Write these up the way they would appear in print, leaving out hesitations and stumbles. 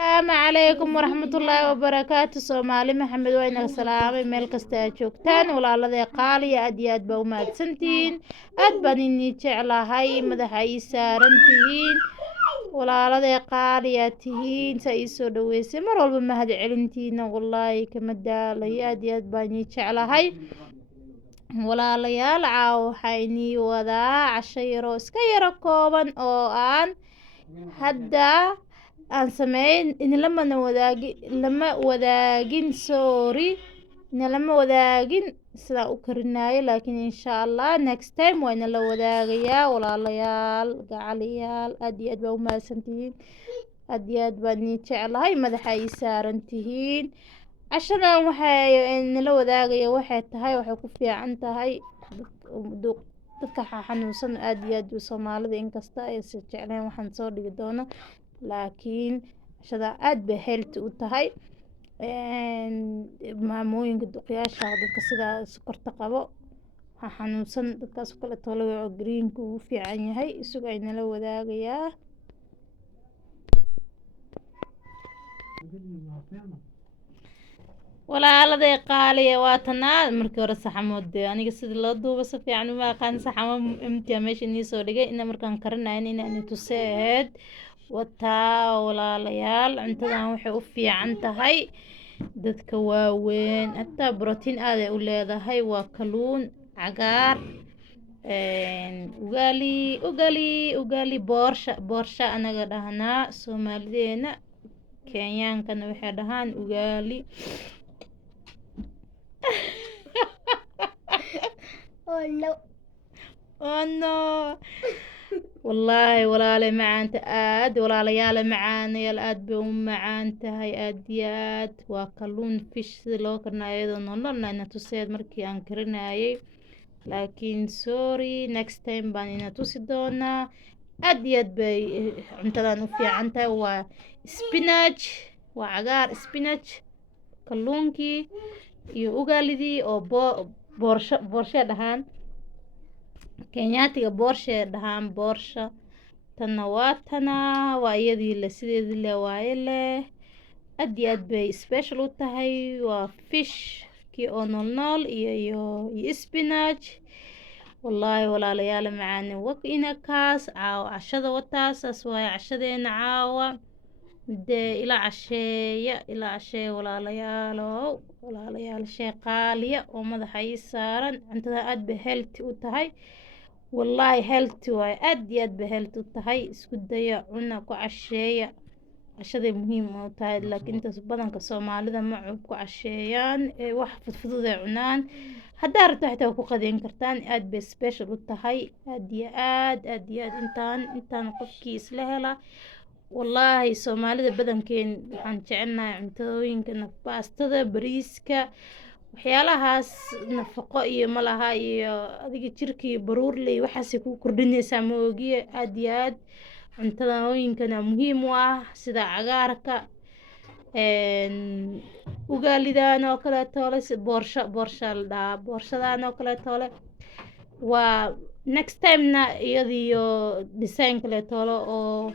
السلام عليكم ورحمة الله وبركاته. سومالي محمد وين سلامي ميل كستا joogtaan walaalada qaali aad iyo aad baa u mahadsantihiin. aad baan inii jeclahay madaxa ii saaran tihiin walaalada qaali aad tihiin sa ii soo dhaweysay mar walba mahad celintiina wallaahi kama daalay aad iyo aad baan inii jeclahay walaalayaal waxaa inii wadaa casho yaro iska yaro kooban oo aan hadda aan sameyn in lama wadaagin sorry lama wadaagin sidaan u karinaayo laakiin insha allah next time waa inala wadaagayaa walaalayaal gacaliyaal aad iyo aad baa u mahadsantihiin aad iyo aad baan nii jeclahay madaxa ii saaran tihiin cashadan waxay nala wadaagaya waxay tahay waxay ku fiican tahay dadka xanuunsan aad iyo aad Soomaalida inkasta ay si jecleen waxaan soo dhigi doono laakiin cashada aad bay healthy u tahay maamooyinka duqyaasha dadka sida sokorta qabo xanuunsan dadkaas kale tolo greenku uu fiican yahay isugu ay nala wadaagayaa walaalada qaaliya waa tanaa markii hore saxamood aniga sida loo duubo si fiican uma aqaan saxamo imtiya meesha inii soo dhigay in markaan karinayo inaan tuseed wataa walaalayaal cuntadan waxay u fiican tahay dadka waaweyn hataa protein aad ay u leedahay waa kalluun cagaar ugali boorsha anaga dhahnaa Soomaalideena Kenyaankana waxay dhahaan ugali oh no والله ولا معانت آد ولا ليال معان يال آد بمعان تهاي آديات وكلون فيش لو كنا أيضا نقولنا إن تسيد مركي أنكرنا أي لكن سوري next time بانينا تسيدونا آديات بي عمتنا نوفي عنتا وسبيناج وعقار سبيناج كلونكي يوغاليدي أو بورشة دهان kenyaatiga boorsha dhahaan boorsha tanna waa waa iyadii la sideedii le waaye leh aad iyo aad bay special u tahay waa fish kii oo nool iyo spinach wallaahi walaalayaal macaani wakina kaas cashada wataasas waaye cashadeena caawa dee ilaa casheeya walaalayaal shay qaaliya oo madaxa ii saaran cuntada aad bay healthy u tahay والله healthy واي أدي بهيلث التهاي اسكدية عنا كعشية عشان مهم أو تهاي لكن أنت بدن كصومالي ذا معه كعشيان واحد فضو ذا عنان هدار تحت وقدين كرتان أد بسبيشل التهاي أدي إنتان قفكيس لهلا والله صومالي ذا بدن كين عن جعلنا عمتوين كنا باستذا بريسكا waxyaalahaas nafaqo iyo malaha iyo adiga jirkii baruurley waxaas ku kordhinaysaa moogiye aad iyo aad cuntadooyinkana muhiim u ah sida cagaarka ugaalidan oo kale toole boorsha la dhahaa boorshadan oo kale toole waa next time na iyadiyo design kale toole oo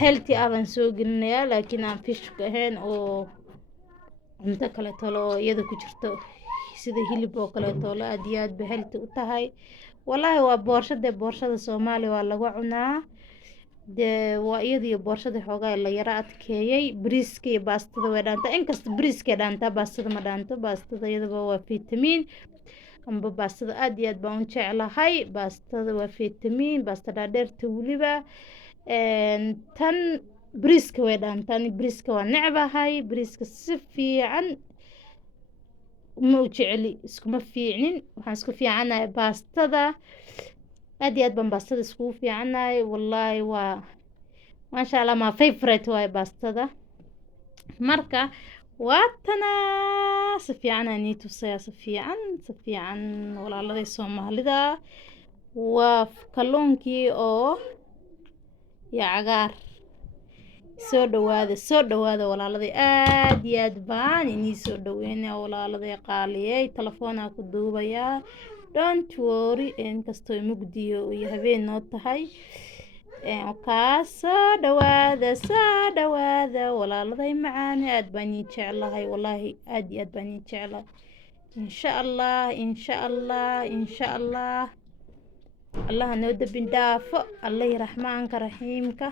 healthy aan soo gelinayaa laakiin aan fish ahayn oo cunto kale tolo iyada ku jirto sida hilib oo kale tolo aad iyo aad bay healthy u tahay wallahi waa boorshada Soomaali waa lagu cunaa waa iyadii boorshada xoogaa la yara adkeeyay bariiska iyo baastada way dhaanta inkasta bariiska dhaanta baastada ma dhaanto baastada iyadaba waa vitamin amba baastada aad iyo aad baan u jeclahay baastada waa vitamin baastada dheerta waliba tan bariiska way dhaantaan bariiska waa necbahay bariiska si fiican ma u jeceli iskuma fiicnin waxaan isku fiicanahay baastada aad iyo aad baan baastada isku fiicanahay wallahi waa maasha Allah ma favorite way baastada marka waatana si fiican aan tusaya si fiican walaalada Soomaalida waa kalluunkii oo ya cagaar soo dhawaada walaalada aad iyo aad baan inii soo dhaweynaa walaalada qaaliyay telefoona ku duubaya don't worry in kasto mugdiyo iyo habeen noo tahay kaas soo dhawaada walaaladay macaan aad baan ii jeclahay wallaahi aad iyo aad baan ii jeclahay insha allah insha allah insha allah allah noo dambin dhaafo allahi raxmaanka raxiimka